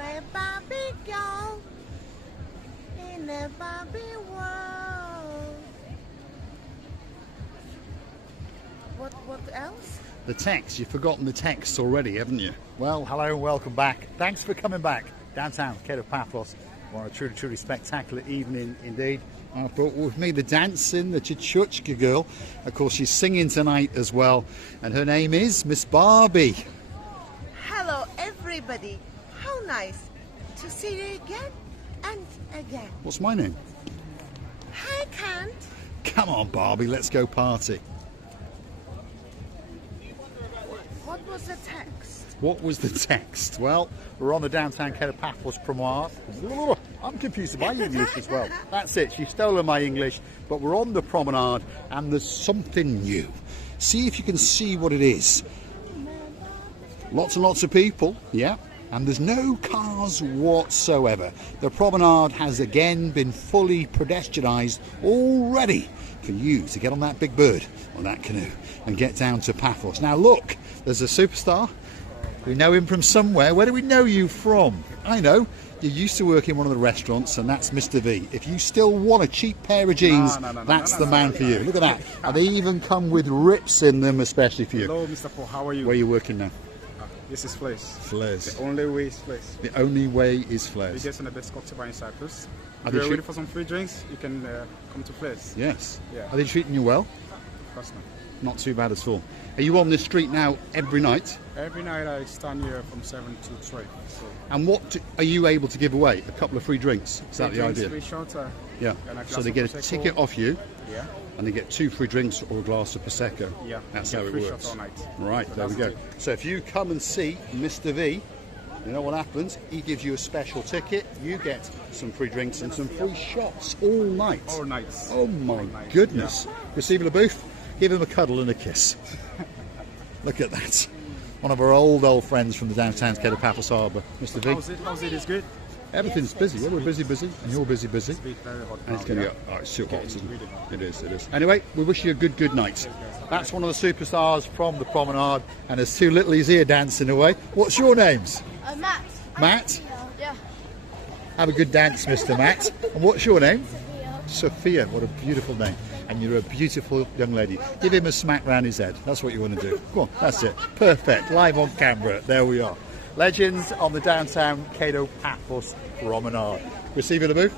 a Barbie girl in a Barbie world. What else? The text. You've forgotten the text already, haven't you? Well, hello and welcome back. Thanks for coming back. Downtown Kato Paphos. What a truly, truly spectacular evening indeed. I've brought with me the dancing, the Chuchuchka girl. Of course, she's singing tonight as well. And her name is Miss Barbie. Hello, everybody. How nice to see you again and again. What's my name? I can't. Come on, Barbie, let's go party. What was the text? What was the text? Well, we're on the downtown Kato Paphos Promenade. I'm confused by English as well. That's it, she's stolen my English. But we're on the promenade and there's something new. See if you can see what it is. Lots and lots of people, yeah. And there's no cars whatsoever. The promenade has again been fully pedestrianised already for you to get on that big bird, on that canoe, and get down to Paphos. Now look, there's a superstar. We know him from somewhere. Where do we know you from? I know. You used to work in one of the restaurants, and that's Mr. V. If you still want a cheap pair of jeans, that's the man for you. Look at that. And they even come with rips in them, especially for you. Hello, Mr. Paul. How are you? Where are you working now? This is Flares. Flares. The only way is Flares. The only way is Flares. Biggest and the best cocktail bar in Cyprus. Are If you're they ready for some free drinks, you can come to Flares. Yes. Yeah. Are they treating you well? Of course not. Not too bad at all. Are you on this street now every night? Every night I stand here from 7 to 12. So And what are you able to give away? A couple of free drinks? Is that the drinks, idea? free shelter. Yeah. And a So glass they of get a Prosecco. ticket off you, Yeah. and they get 2 free drinks or a glass of Prosecco. Yeah. That's You how get it free works. shelter all night. Right, So there we that's go. it. So if you come and see Mr. V, you know what happens? He gives you a special ticket, you get some free drinks and some free shots all night. All night. Oh my All night. goodness. Gracivia, Lubuff, give him a cuddle and a kiss. Look at that. One of our old friends from the downtown Kato Paphos Harbour, Mr. V. How's it? How's it? It's good. Everything's busy. Yeah, we're busy, and you're busy. It's very hot And it's now, going to yeah. get, oh, it's too hot, isn't really it? hot. It is. Anyway, we wish you a good night. That's one of the superstars from the promenade, and there's 2 littlies here dancing away. What's your names? Matt. Matt? Yeah. Have a good dance, Mr. Matt. And what's your name? Sophia. What a beautiful name. And you're a beautiful young lady. Give him a smack round his head. That's what you want to do. Go on, that's it. Perfect. Live on camera. There we are. Legends on the downtown Kato Paphos Promenade. Gracivia, Lubuff?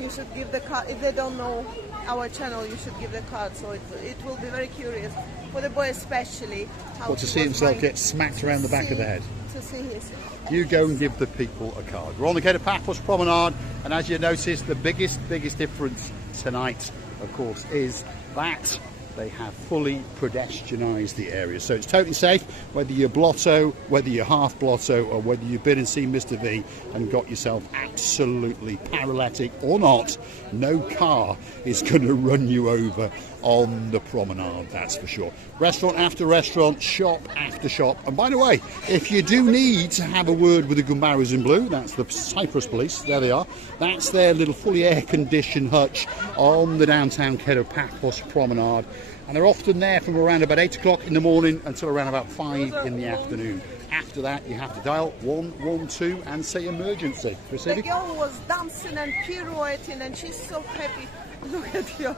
You should give the card. If they don't know our channel, you should give the card. So it will be very curious for the boy, especially. How Or to he see was himself going get smacked around the back of the head. To see his. You go and give the people a card. We're on the Kato Paphos Promenade, and as you notice, the biggest difference tonight, of course, is that they have fully pedestrianised the area. So it's totally safe, whether you're blotto, whether you're half blotto, or whether you've been and seen Mr. V and got yourself absolutely paralytic or not, no car is going to run you over on the promenade, that's for sure. Restaurant after restaurant, shop after shop. And by the way, if you do need to have a word with the Gumbaras in Blue, that's the Cyprus police, there they are. That's their little fully air-conditioned hutch on the downtown Kato Paphos Promenade. And they're often there from around about 8 o'clock in the morning until around about 5 in the afternoon. After that, you have to dial 112 and say emergency. The girl was dancing and pirouetting, and she's so happy. Look at you.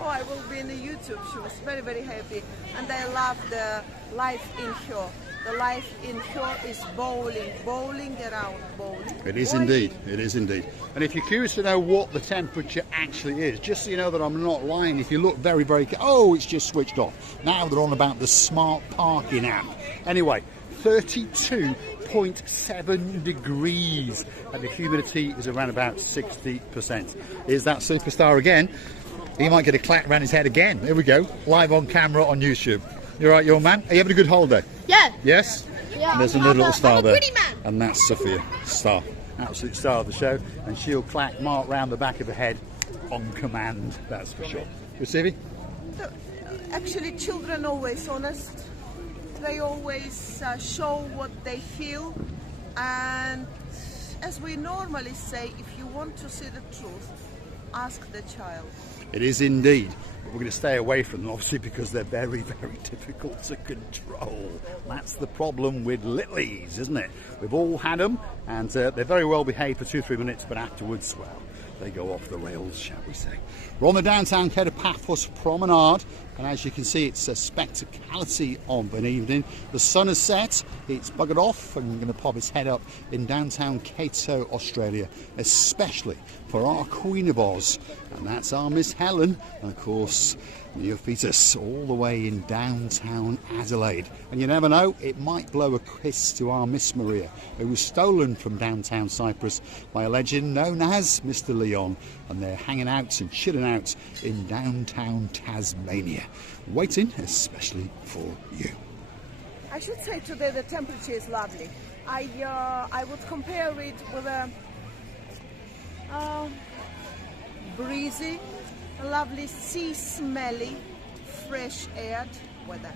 Oh, I will be in the YouTube. She was very, very happy. And I love the life in here. The life in here is bowling around, bowling. It is indeed, it is indeed. And if you're curious to know what the temperature actually is, just so you know that I'm not lying, if you look very, oh, it's just switched off. Now they're on about the smart parking app. Anyway, 32.7 degrees and the humidity is around about 60%. Here's that superstar again. He might get a clap around his head again. Here we go, live on camera on YouTube. You're right, young man? Are you having a good holiday? Yeah. Yes? Yeah. And there's another little star I'm a there. goodie man. And that's Sophia, star. Absolute star of the show. And she'll clack Mark round the back of the head on command, that's for sure. Gracivia? Actually, children always honest. They always show what they feel. And as we normally say, if you want to see the truth, ask the child. It is indeed. We're going to stay away from them, obviously, because they're very, very difficult to control. That's the problem with lilies, isn't it? We've all had them, and they're very well behaved for 2-3 minutes, but afterwards, well, they go off the rails, shall we say. We're on the downtown Paphos Promenade, and as you can see, it's a spectacality of an evening. The sun has set, it's buggered off, and we're going to pop its head up in downtown Kato, Australia, especially for our Queen of Oz, and that's our Miss Helen, and of course, Neophytus, all the way in downtown Adelaide. And you never know, it might blow a kiss to our Miss Maria, who was stolen from downtown Cyprus by a legend known as Mr. Leon, and they're hanging out and chilling out in downtown Tasmania, waiting especially for you. I should say today the temperature is lovely. I would compare it with a breezy, lovely sea smelly, fresh aired weather.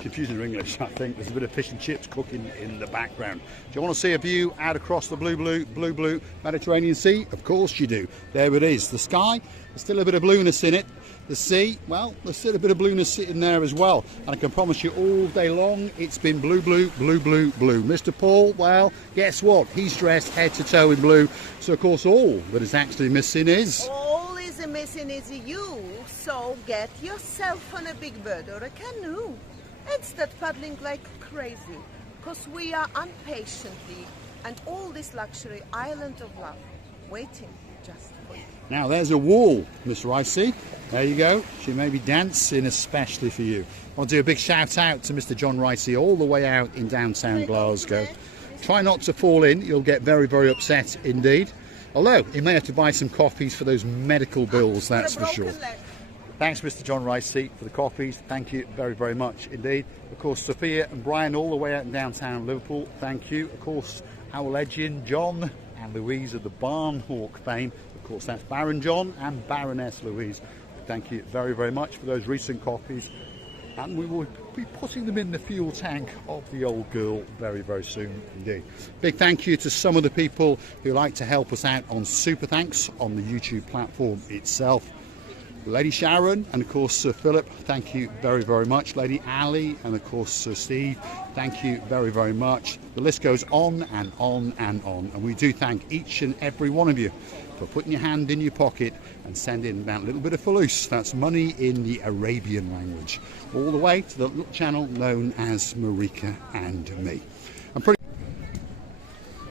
Confusing your English, I think. There's a bit of fish and chips cooking in the background. Do you want to see a view out across the blue Mediterranean Sea? Of course you do. There it is. The sky, there's still a bit of blueness in it. The sea, well, there's still a bit of blueness sitting there as well. And I can promise you all day long, it's been blue. Mr. Paul, well, guess what? He's dressed head to toe in blue. So, of course, all that is actually missing is... All is missing is you. So get yourself on a big bird or a canoe and start paddling like crazy. Because we are impatiently and all this luxury island of love waiting just for you. Now there's a wall, Miss Ricey. There you go. She may be dancing especially for you. I want to do a big shout out to Mr. John Ricey all the way out in downtown Glasgow. Try not to fall in. You'll get very, very upset indeed. Although you may have to buy some coffees for those medical bills, that's for sure. Thanks, Mr. John Ricey, for the coffees. Thank you very, very much indeed. Of course, Sophia and Brian all the way out in downtown Liverpool. Thank you. Of course, our legend John and Louise of the Barnhawk fame. Of course, that's Baron John and Baroness Louise. Thank you very, very much for those recent coffees. And we will be putting them in the fuel tank of the old girl very, very soon indeed. Big thank you to some of the people who like to help us out on Super Thanks on the YouTube platform itself. Lady Sharon and of course Sir Philip, thank you very, very much. Lady Ali and of course Sir Steve, thank you very, very much. The list goes on and on and on, and we do thank each and every one of you for putting your hand in your pocket and sending that little bit of falloose, that's money in the Arabian language, all the way to the little channel known as Marika and me.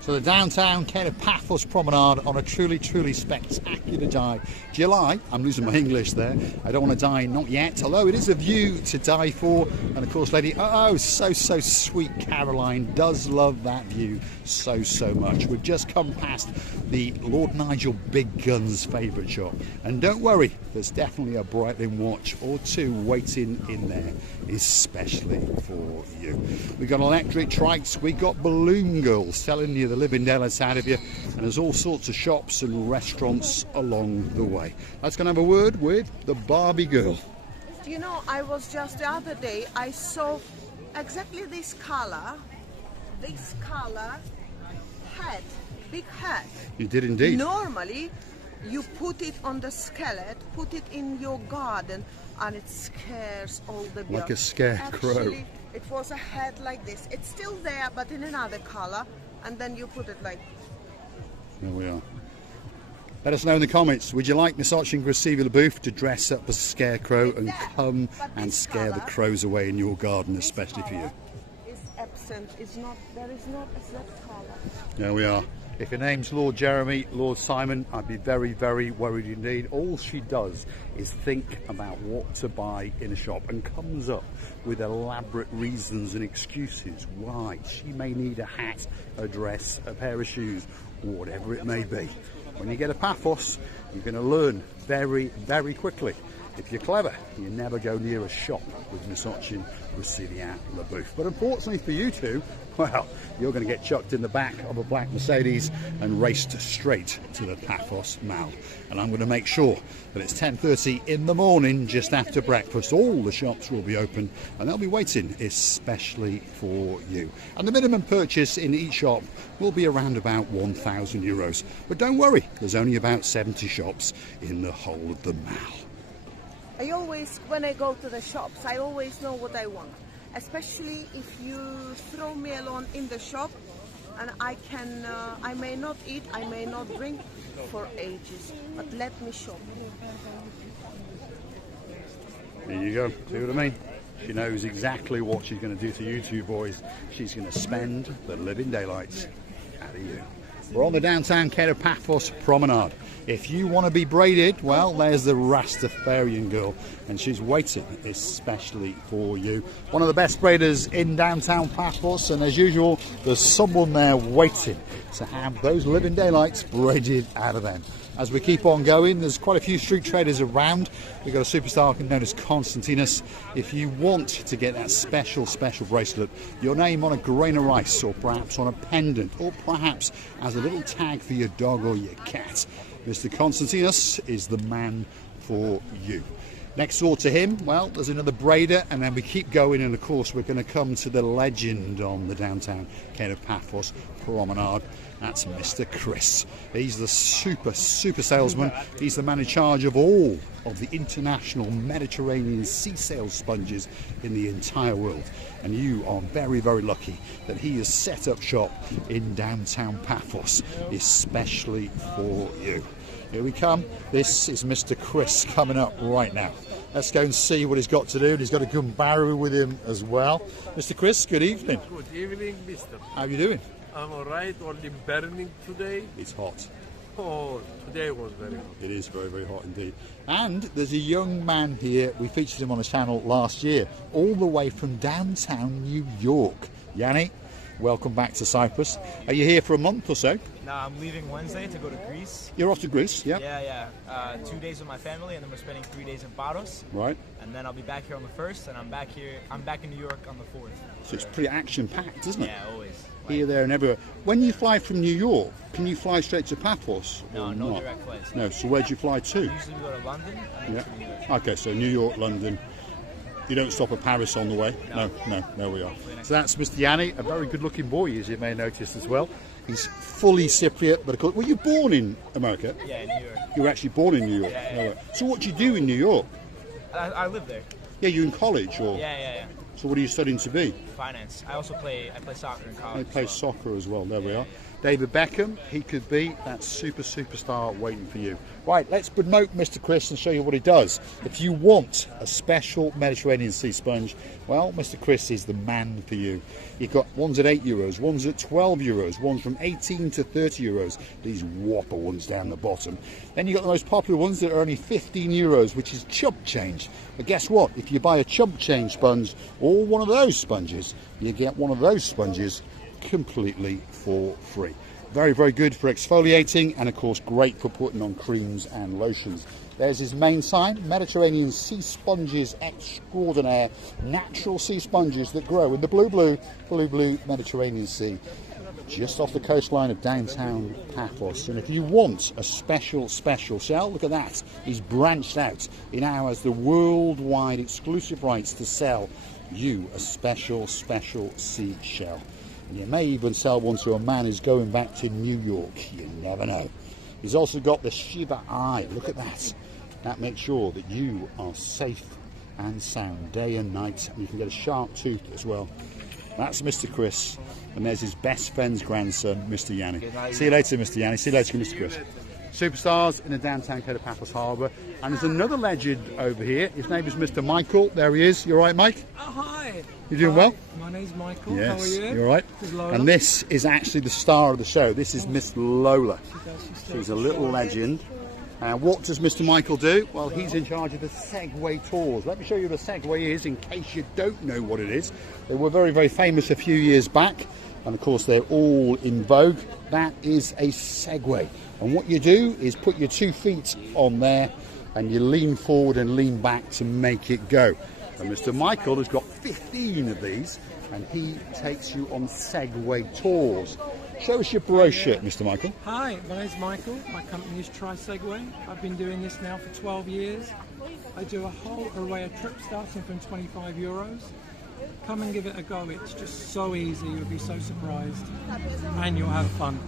So the downtown Paphos Promenade on a truly, truly spectacular day. July, I'm losing my English there. I don't want to die, not yet. Although it is a view to die for. And of course, Lady, so sweet Caroline does love that view so much. We've just come past the Lord Nigel Big Gun's favourite shop. And don't worry, there's definitely a Breitling watch or two waiting in there, especially for you. We've got electric trikes, we've got balloon girls selling you the living daylights out of you, and there's all sorts of shops and restaurants along the way. Let's go and have a word with the Barbie girl. You know, I was just the other day, I saw exactly this color hat, big hat. You did indeed. Normally, you put it on the skeleton, put it in your garden, and it scares all the birds. Like a scarecrow. Actually, it was a hat like this. It's still there, but in another color. And then you put it like... There we are. Let us know in the comments, would you like Miss Archie and Gracivia Lubuff to dress up as a scarecrow and come and scare the crows away in your garden, especially for you? Is absent, there is not a set color. There we are. If your name's Lord Jeremy, Lord Simon, I'd be very, very worried indeed. All she does is think about what to buy in a shop and comes up with elaborate reasons and excuses why she may need a hat, a dress, a pair of shoes, or whatever it may be. When you get a Paphos, you're going to learn very, very quickly if you're clever, you never go near a shop with Misochin, Gracivia, Lubuff. But unfortunately for you two, well, you're going to get chucked in the back of a black Mercedes and raced straight to the Paphos Mall. And I'm going to make sure that it's 10:30 in the morning, just after breakfast. All the shops will be open and they'll be waiting especially for you. And the minimum purchase in each shop will be around about €1,000. But don't worry, there's only about 70 shops in the whole of the mall. I always, when I go to the shops, I always know what I want. Especially if you throw me alone in the shop, and I may not eat, I may not drink for ages, but let me shop. There you go, see what I mean? She knows exactly what she's going to do to you two boys. She's going to spend the living daylights out of you. We're on the downtown Kato Paphos Promenade. If you want to be braided, well, there's the Rastafarian girl, and she's waiting especially for you. One of the best braiders in downtown Paphos, and as usual, there's someone there waiting to have those living daylights braided out of them. As we keep on going, there's quite a few street traders around. We've got a superstar known as Constantinos. If you want to get that special bracelet, your name on a grain of rice, or perhaps on a pendant, or perhaps as a little tag for your dog or your cat, Mr. Constantinos is the man for you. Next door to him, well, there's another braider, and then we keep going, and of course we're going to come to the legend on the downtown Kato Paphos Promenade. That's Mr. Chris. He's the super salesman. He's the man in charge of all of the international Mediterranean sea sales sponges in the entire world. And you are very lucky that he has set up shop in downtown Paphos, especially for you. Here we come. This is Mr. Chris coming up right now. Let's go and see what he's got to do. He's got a gumbaru with him as well. Mr. Chris, good evening. Good evening, mister. How are you doing? I'm alright, only burning today. It's hot. Oh, today was very hot. It is very hot indeed. And there's a young man here, we featured him on the channel last year, all the way from downtown New York. Yanni, welcome back to Cyprus. Are you here for a month or so? No, I'm leaving Wednesday to go to Greece. You're off to Greece, yeah? Yeah. 2 days with my family, and then we're spending 3 days in Paphos. Right. And then I'll be back here on the 1st, and I'm back in New York on the 4th. So it's pretty action-packed, isn't it? Yeah, always. Here, there and everywhere. When you fly from New York, can you fly straight to Paphos? No, or no not? direct flights. No, so where'd you fly to? Usually we go to London and then to New York. Okay, so New York, London. You don't stop at Paris on the way? No, we are. So that's Mr. Yanni, a very good-looking boy, as you may notice as well. He's fully Cypriot, but of course, were you born in America? Yeah, in New York. You were actually born in New York? Yeah. No way. So what do you do in New York? I live there. Yeah, you in college? Or? Yeah. So what are you studying to be? Finance. I play soccer in college. I play soccer as well. There we are. David Beckham, he could be that superstar waiting for you. Right, let's promote Mr. Chris and show you what he does. If you want a special Mediterranean sea sponge, well, Mr. Chris is the man for you. You've got ones at €8, ones at €12, ones from 18 to €30, these whopper ones down the bottom. Then you've got the most popular ones that are only €15, which is chump change. But guess what? If you buy a chump change sponge or one of those sponges, you get one of those sponges completely for free. Very good for exfoliating, and of course great for putting on creams and lotions. There's his main sign, Mediterranean Sea Sponges Extraordinaire, natural sea sponges that grow in the blue Mediterranean Sea, just off the coastline of downtown Paphos. And if you want a special sell, look at that, he's branched out. He now has the worldwide exclusive rights to sell you a special seashell. And you may even sell one to a man who's going back to New York. You never know. He's also got the Shiva Eye. Look at that. That makes sure that you are safe and sound day and night. And you can get a sharp tooth as well. That's Mr. Chris. And there's his best friend's grandson, Mr. Yanni. See you later, Mr. Yanni. See you later, Mr. Chris. Superstars in the downtown Kato Paphos Harbour. And there's another legend over here. His name is Mr. Michael. There he is. You all right, Mike? Oh, hi. You doing well? My name's Michael. Yes. How are you? You all right? This is Lola. And this is actually the star of the show. This is Miss Lola. She's a little legend. What does Mr. Michael do? Well, he's in charge of the Segway tours. Let me show you what a Segway is in case you don't know what it is. They were very famous a few years back. And of course, they're all in vogue. That is a Segway. And what you do is put your 2 feet on there, and you lean forward and lean back to make it go. And Mr. Michael has got 15 of these, and he takes you on Segway tours. Show us your brochure, Mr. Michael. Hi, my name's Michael. My company is Try Segway. I've been doing this now for 12 years. I do a whole array of trips starting from €25. Come and give it a go. It's just so easy. You'll be so surprised. And you'll have fun.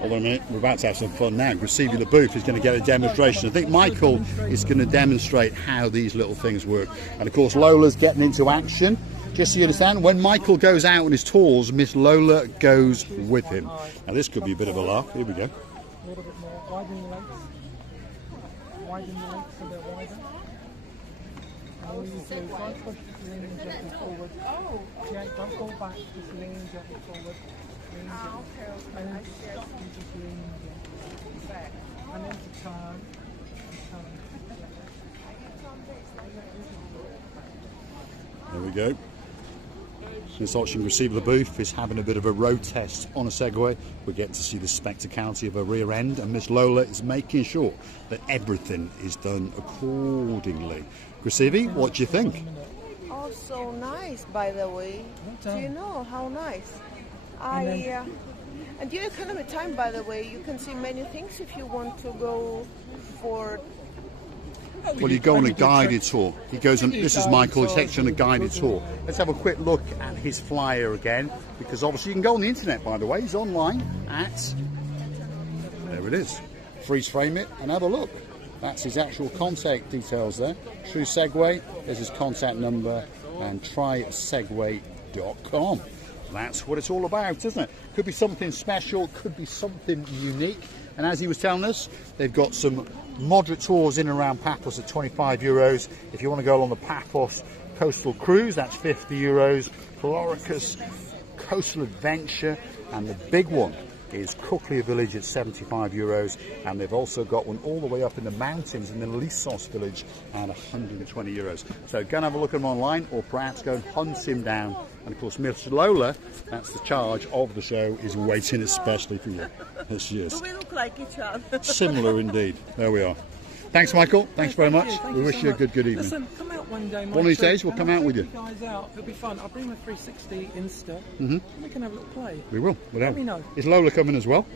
Hold on a minute, we're about to have some fun now. Gracivia Lubuff is going to get a demonstration. I think Michael is going to demonstrate how these little things work. And of course Lola's getting into action. Just so you understand, when Michael goes out on his tours, Miss Lola goes with him. Now this could be a bit of a laugh. Here we go. A little bit more. Widen the legs. Widen the legs a bit wider. All you do, don't push, just lean gently forward. Yeah, don't go back, just lean gently forward. Lean gently. And then to stop, you just lean gently. And then to turn. There we go. Miss watching Gracivia Lubuff is having a bit of a road test on a Segway. We're getting to see the spectacality of her rear end, and Miss Lola is making sure that everything is done accordingly. Gracivia, what do you think? Oh, so nice, by the way. Do you know how nice? And you economy time, by the way. You can see many things if you want to go for. Well, you go on a guided tour. He goes on. This is Michael. He takes you on a guided tour. Let's have a quick look at his flyer again, because obviously you can go on the internet. By the way, he's online at. There it is. Freeze frame it and have a look. That's his actual contact details there. True Segway. There's his contact number, and trysegway.com. That's what it's all about, isn't it? Could be something special. Could be something unique. And as he was telling us, they've got some moderate tours in and around Paphos at €25. If you want to go along the Paphos coastal cruise, that's €50. Floricus coastal adventure, and the big one is Cooklia village at €75, and they've also got one all the way up in the mountains in the Lissos village at €120. So go and have a look at him online, or perhaps go and hunt him down. And of course Miss Lola, that's the charge of the show, is waiting especially for you. Yes, she is. Do we look like each other? Similar indeed. There we are. Thanks, Michael. Thanks very much. Thank We you wish so you a much. good evening. Listen, come out one day. One of these days we'll come out with you. Guys out. It'll be fun. I'll bring my 360 Insta. We can have a little play. We will. Let me know. Is Lola coming as well?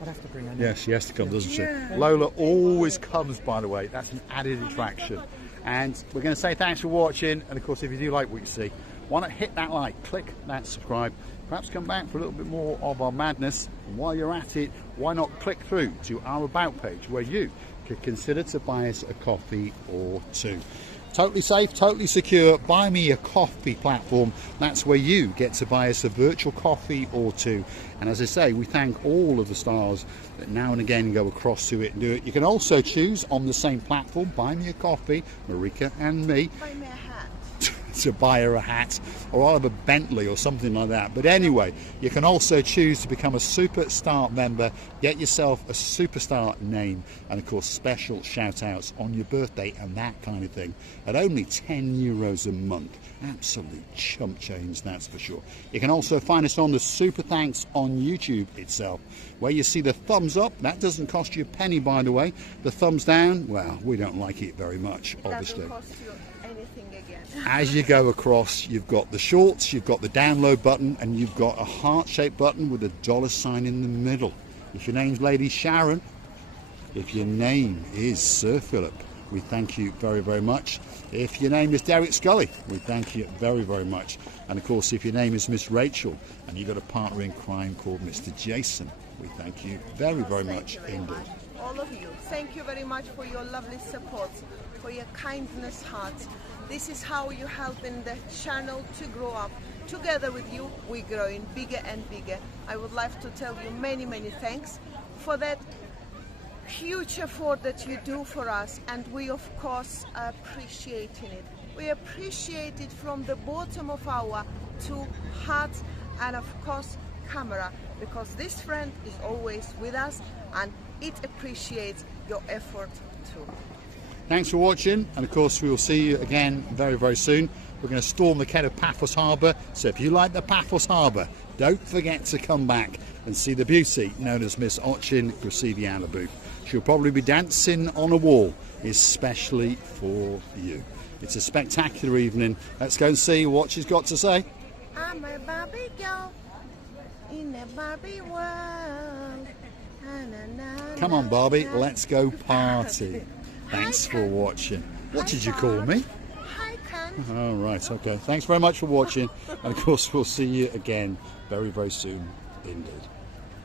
I'd have to bring her. Yes, she has to come, doesn't she? Lola always comes, by the way. That's an added attraction. And we're going to say thanks for watching. And of course, if you do like what you see, why not hit that like, click that subscribe, perhaps come back for a little bit more of our madness. And while you're at it, why not click through to our About page, where you could consider to buy us a coffee or two. Totally safe, totally secure. Buy Me a Coffee platform. That's where you get to buy us a virtual coffee or two. And as I say, we thank all of the stars that now and again go across to it and do it. You can also choose on the same platform, Buy Me a Coffee, Marika and me, Buy me a hat. to buy her a hat, or I'll have a Bentley or something like that. But anyway, you can also choose to become a Superstar member, get yourself a superstar name, and of course special shout outs on your birthday and that kind of thing at only €10 a month. Absolute chump change, that's for sure. You can also find us on the Super Thanks on YouTube itself, where you see the thumbs up. That doesn't cost you a penny, by the way. The thumbs down, well, we don't like it very much, obviously. Doesn't cost you anything again. As you go across, you've got the shorts, you've got the download button, and you've got a heart-shaped button with a $sign in the middle. If your name's Lady Sharon, if your name is Sir Philip, we thank you very, very much. If your name is Derek Scully, we thank you very, very much. And of course, if your name is Miss Rachel and you've got a partner in crime called Mr. Jason, we thank you very, very much indeed. All of you, thank you very much for your lovely support, for your kindness hearts. This is how you're helping the channel to grow up. Together with you, we're growing bigger and bigger. I would like to tell you many, many thanks for that huge effort that you do for us, and we of course are appreciating it. We appreciate it from the bottom of our two hearts, and of course camera, because this friend is always with us and it appreciates your effort too. Thanks for watching, and of course we will see you again very, very soon. we're going to storm the Kato Paphos Harbour. So if you like the Paphos Harbour, don't forget to come back and see the beauty known as Miss Ochin Gracivia Lubuff. She'll probably be dancing on a wall, especially for you. It's a spectacular evening. Let's go and see what she's got to say. I'm a Barbie girl in a Barbie world. Come on, Barbie, let's go party. Thanks for watching. What did you call me? Hi, Ken. All right, okay. Thanks very much for watching. And of course, we'll see you again very, very soon indeed.